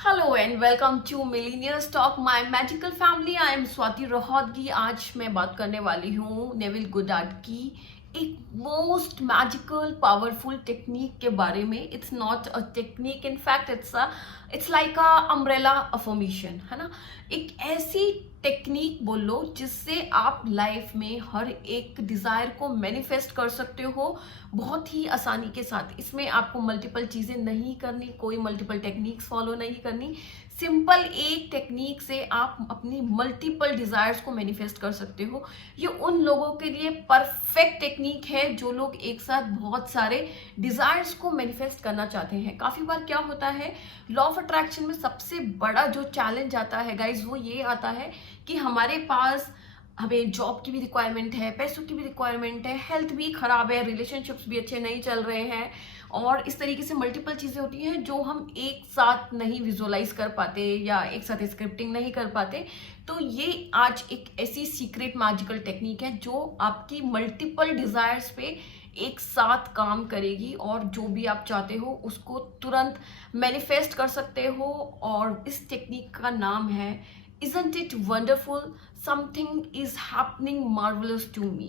Hello and welcome to millionaires talk my magical family. I am Swati Rohatgi. आज मैं बात करने वाली हूँ नेविल गोडार्ड की एक मोस्ट मैजिकल पावरफुल टेक्निक के बारे में। It's not a technique, in fact it's like a umbrella affirmation, है ना। एक ऐसी टेक्निक बोलो जिससे आप लाइफ में हर एक डिजायर को मैनिफेस्ट कर सकते हो बहुत ही आसानी के साथ। इसमें आपको मल्टीपल चीजें नहीं करनी, कोई मल्टीपल टेक्निक्स फॉलो नहीं करनी। सिंपल एक टेक्निक से आप अपनी मल्टीपल डिजायर्स को मैनिफेस्ट कर सकते हो। ये उन लोगों के लिए परफेक्ट टेक्निक है जो लोग एक साथ बहुत सारे डिजायर्स को मैनिफेस्ट करना चाहते हैं। काफी बार क्या होता है, लॉ ऑफ अट्रैक्शन में सबसे बड़ा जो चैलेंज आता है गाइज, वो ये आता है कि हमारे पास हमें जॉब की भी रिक्वायरमेंट है, पैसों की भी रिक्वायरमेंट है, हेल्थ भी खराब है, रिलेशनशिप्स भी अच्छे नहीं चल रहे हैं, और इस तरीके से मल्टीपल चीजें होती हैं जो हम एक साथ नहीं विजुअलाइज कर पाते या एक साथ स्क्रिप्टिंग नहीं कर पाते। तो ये आज एक ऐसी सीक्रेट मैजिकल टेक्निक है जो आपकी मल्टीपल डिजायर्स पे एक साथ काम करेगी और जो भी आप चाहते हो उसको तुरंत मैनिफेस्ट कर सकते हो। और इस टेक्निक का नाम है Isn't it wonderful? Something is happening marvelous to me.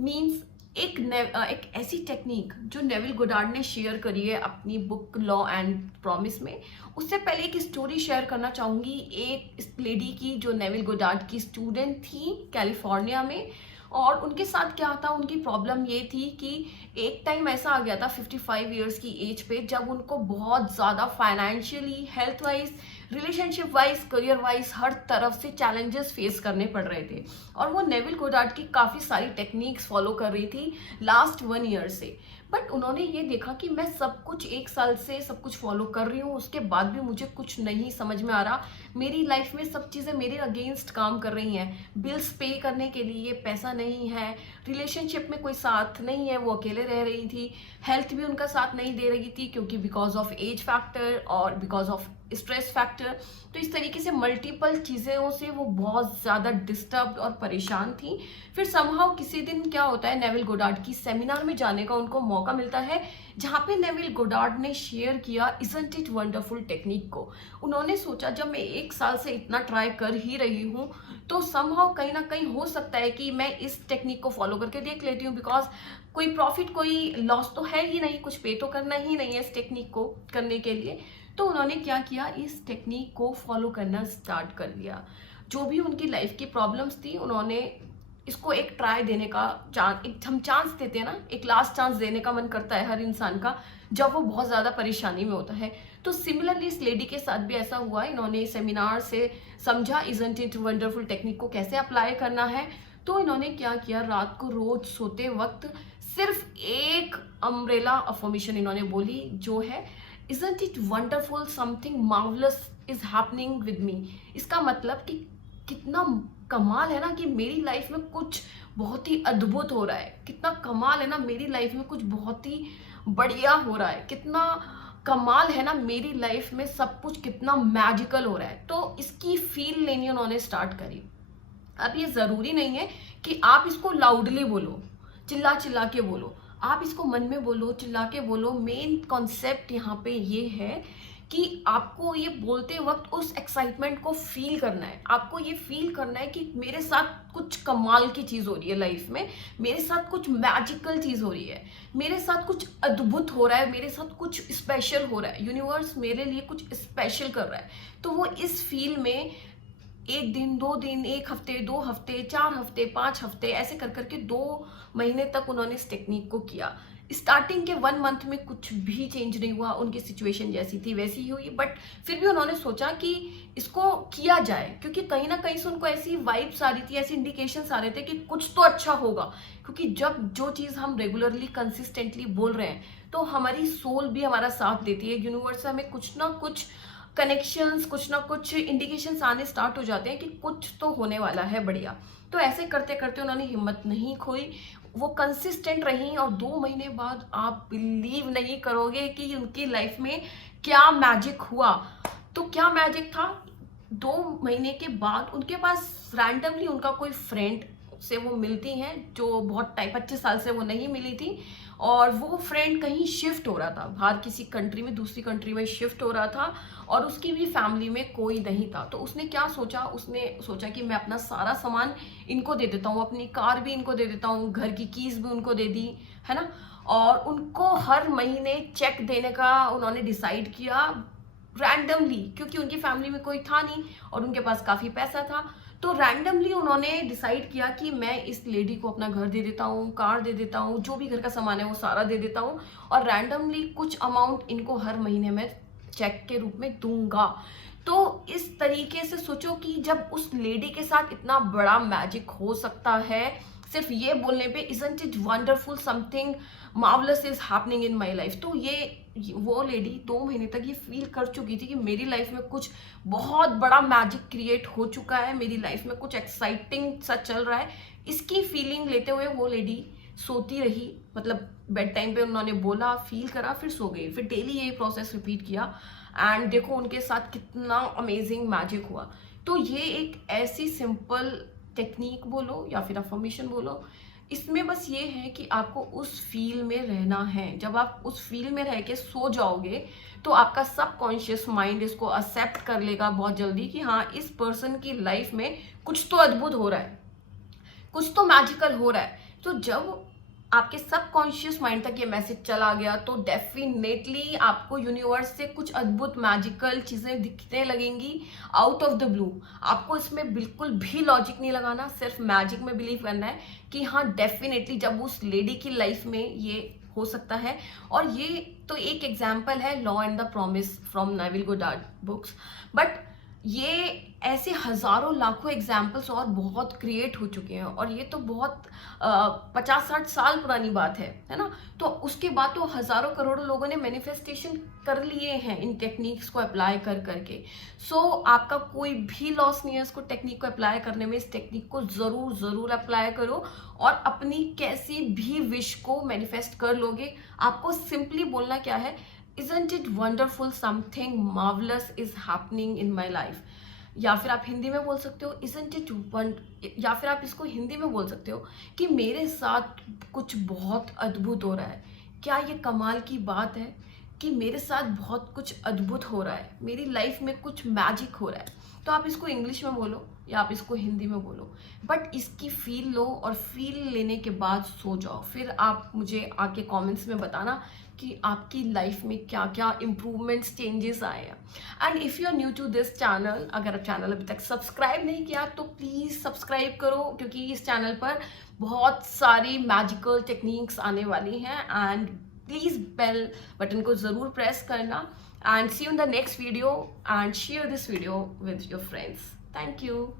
Means एक ऐसी टेक्निक जो नेविल गोडार्ड ने शेयर करी है अपनी बुक लॉ एंड प्रॉमिस में। उससे पहले एक स्टोरी शेयर करना चाहूंगी एक लेडी की जो नेविल गोडार्ड की स्टूडेंट थी कैलिफोर्निया में। और उनके साथ क्या था, उनकी प्रॉब्लम ये थी कि एक टाइम ऐसा आ गया था 55 ईयर्स की एज पे जब उनको बहुत ज़्यादा financially, health wise, relationship wise, career wise हर तरफ से चैलेंजेस फेस करने पड़ रहे थे। और वो नेविल गोडार्ड की काफ़ी सारी टेक्निक्स फॉलो कर रही थी लास्ट 1 ईयर से। बट उन्होंने ये देखा कि मैं सब कुछ 1 साल से सब कुछ फॉलो कर रही हूँ, उसके बाद भी मुझे कुछ नहीं समझ में आ रहा। मेरी लाइफ में सब चीज़ें मेरे अगेंस्ट काम कर रही हैं। बिल्स पे करने के लिए पैसा नहीं है, रिलेशनशिप में कोई साथ नहीं है, वो अकेले रह रही थी, हेल्थ भी उनका साथ नहीं दे रही थी क्योंकि बिकॉज ऑफ एज फैक्टर और बिकॉज ऑफ स्ट्रेस फैक्टर। तो इस तरीके से मल्टीपल चीज़ों से वो बहुत ज़्यादा डिस्टर्ब और परेशान थी। फिर समहाउ किसी दिन क्या होता है, नेविल गोडार्ड की सेमिनार में जाने का उनको मौका मिलता है जहाँ पे नेविल गोडार्ड ने शेयर किया इजंट इट वंडरफुल टेक्निक को। उन्होंने सोचा जब मैं 1 साल से इतना ट्राई कर ही रही हूँ तो समहाउ कहीं ना कहीं हो सकता है कि मैं इस टेक्निक को फॉलो करके देख लेती हूँ, बिकॉज कोई प्रॉफिट कोई लॉस तो है ही नहीं, कुछ पे तो करना ही नहीं है इस टेक्निक को करने के लिए। तो उन्होंने क्या किया, इस टेक्निक को फॉलो करना स्टार्ट कर दिया। जो भी उनकी लाइफ की प्रॉब्लम्स थी उन्होंने इसको एक ट्राई देने का हम चांस देते हैं ना, एक लास्ट चांस देने का मन करता है हर इंसान का जब वो बहुत ज़्यादा परेशानी में होता है। तो सिमिलरली इस लेडी के साथ भी ऐसा हुआ। इन्होंने सेमिनार से समझा इजंट इट वंडरफुल टेक्निक को कैसे अप्लाई करना है। तो इन्होंने क्या किया, रात को रोज सोते वक्त सिर्फ एक अम्ब्रेला अफर्मेशन इन्होंने बोली जो है Isn't it wonderful? Something marvelous is happening with me। इसका मतलब कि कितना कमाल है ना कि मेरी लाइफ में कुछ बहुत ही अद्भुत हो रहा है, कितना कमाल है ना मेरी लाइफ में कुछ बहुत ही बढ़िया हो रहा है, कितना कमाल है ना मेरी लाइफ में सब कुछ कितना मैजिकल हो रहा है। तो इसकी फील लेनी उन्होंने स्टार्ट करी। अब ये जरूरी नहीं है कि आप इसको लाउडली बोलो, चिल्ला चिल्ला के बोलो, आप इसको मन में बोलो, चिल्ला के बोलो। मेन कॉन्सेप्ट यहाँ पे ये है कि आपको ये बोलते वक्त उस एक्साइटमेंट को फील करना है। आपको ये फील करना है कि मेरे साथ कुछ कमाल की चीज़ हो रही है लाइफ में, मेरे साथ कुछ मैजिकल चीज़ हो रही है, मेरे साथ कुछ अद्भुत हो रहा है, मेरे साथ कुछ स्पेशल हो रहा है, यूनिवर्स मेरे लिए कुछ स्पेशल कर रहा है। तो वो इस फील में 1 दिन, 2 दिन, 1 हफ्ते, 2 हफ्ते, 4 हफ्ते, 5 हफ्ते ऐसे कर करके 2 महीने तक उन्होंने इस टेक्निक को किया। स्टार्टिंग के 1 मंथ में कुछ भी चेंज नहीं हुआ, उनकी सिचुएशन जैसी थी वैसी ही हुई। बट फिर भी उन्होंने सोचा कि इसको किया जाए क्योंकि कहीं ना कहीं से उनको ऐसी वाइब्स आ रही थी, ऐसी इंडिकेशंस आ रहे थे कि कुछ तो अच्छा होगा। क्योंकि जब जो चीज़ हम रेगुलरली कंसिस्टेंटली बोल रहे हैं तो हमारी सोल भी हमारा साथ देती है, यूनिवर्स से हमें कुछ ना कुछ कनेक्शंस, कुछ ना कुछ इंडिकेशंस आने स्टार्ट हो जाते हैं कि कुछ तो होने वाला है बढ़िया। तो ऐसे करते करते उन्होंने हिम्मत नहीं खोई, वो कंसिस्टेंट रही और 2 महीने बाद आप बिलीव नहीं करोगे कि उनकी लाइफ में क्या मैजिक हुआ। तो क्या मैजिक था, 2 महीने के बाद उनके पास रैंडमली उनका कोई फ्रेंड से वो मिलती हैं जो बहुत टाइम 25 साल से वो नहीं मिली थी। और वो फ्रेंड कहीं शिफ्ट हो रहा था, बाहर किसी कंट्री में, दूसरी कंट्री में शिफ्ट हो रहा था, और उसकी भी फैमिली में कोई नहीं था। तो उसने क्या सोचा, उसने सोचा कि मैं अपना सारा सामान इनको दे देता हूँ, अपनी कार भी इनको दे देता हूँ, घर की कीज भी उनको दे दी, है ना। और उनको हर महीने चेक देने का उन्होंने डिसाइड किया रैंडमली, क्योंकि उनकी फैमिली में कोई था नहीं और उनके पास काफ़ी पैसा था। तो रैंडमली उन्होंने डिसाइड किया कि मैं इस लेडी को अपना घर दे देता हूँ, कार दे देता हूँ, जो भी घर का सामान है वो सारा दे देता हूँ, और रैंडमली कुछ अमाउंट इनको हर महीने में चेक के रूप में दूंगा। तो इस तरीके से सोचो कि जब उस लेडी के साथ इतना बड़ा मैजिक हो सकता है सिर्फ ये बोलने पे, isn't it wonderful, something marvellous is happening in my life. तो ये वो लेडी 2 महीने तक ये फील कर चुकी थी कि मेरी लाइफ में कुछ बहुत बड़ा मैजिक क्रिएट हो चुका है, मेरी लाइफ में कुछ एक्साइटिंग सा चल रहा है। इसकी फीलिंग लेते हुए वो लेडी सोती रही, मतलब बेड टाइम पे उन्होंने बोला, फील करा, फिर सो गई। फिर डेली ये प्रोसेस रिपीट किया एंड देखो उनके साथ कितना अमेजिंग मैजिक हुआ। तो ये एक ऐसी सिंपल टेक्निक बोलो या फिर अफर्मेशन बोलो, इसमें बस ये है कि आपको उस फील में रहना है। जब आप उस फील में रह के सो जाओगे तो आपका सबकॉन्शियस माइंड इसको एक्सेप्ट कर लेगा बहुत जल्दी कि हाँ, इस पर्सन की लाइफ में कुछ तो अद्भुत हो रहा है, कुछ तो मैजिकल हो रहा है। तो जब आपके सबकॉन्शियस माइंड तक ये मैसेज चला गया तो डेफिनेटली आपको यूनिवर्स से कुछ अद्भुत मैजिकल चीजें दिखने लगेंगी आउट ऑफ द ब्लू। आपको इसमें बिल्कुल भी लॉजिक नहीं लगाना, सिर्फ मैजिक में बिलीव करना है कि हाँ डेफिनेटली जब उस लेडी की लाइफ में ये हो सकता है। और ये तो एक एग्जाम्पल है, law and the promise from Neville Goddard books, but ये ऐसे हजारों लाखों एग्जाम्पल्स और बहुत क्रिएट हो चुके हैं, और ये तो बहुत 50-60 साल पुरानी बात है ना। तो उसके बाद तो हजारों करोड़ों लोगों ने मैनिफेस्टेशन कर लिए हैं इन टेक्निक्स को अप्लाई कर करके। सो आपका कोई भी लॉस नहीं है इसको, टेक्निक को अप्लाई करने में। इस टेक्निक को जरूर अप्लाई करो और अपनी कैसी भी विश को मैनिफेस्ट कर लोगे। आपको सिंपली बोलना क्या है, Isn't it wonderful, something marvelous is happening in my life? या फिर आप हिंदी में बोल सकते हो Isn't it या फिर आप इसको हिंदी में बोल सकते हो कि मेरे साथ कुछ बहुत अद्भुत हो रहा है। क्या ये कमाल की बात है कि मेरे साथ बहुत कुछ अद्भुत हो रहा है, मेरी लाइफ में कुछ मैजिक हो रहा है। तो आप इसको इंग्लिश में बोलो या आप इसको हिंदी में बोलो, बट इसकी फील लो और फील लेने के बाद सो जाओ। फिर आप मुझे आके कमेंट्स में बताना कि आपकी लाइफ में क्या क्या इम्प्रूवमेंट्स, चेंजेस आए हैं। And if you are new to this channel, अगर आप चैनल अभी तक सब्सक्राइब नहीं किया तो प्लीज़ सब्सक्राइब करो, क्योंकि इस चैनल पर बहुत सारी मैजिकल टेक्निक्स आने वाली हैं। एंड प्लीज़ बेल बटन को ज़रूर प्रेस करना। And see you in the next video and share this video with your friends. Thank you.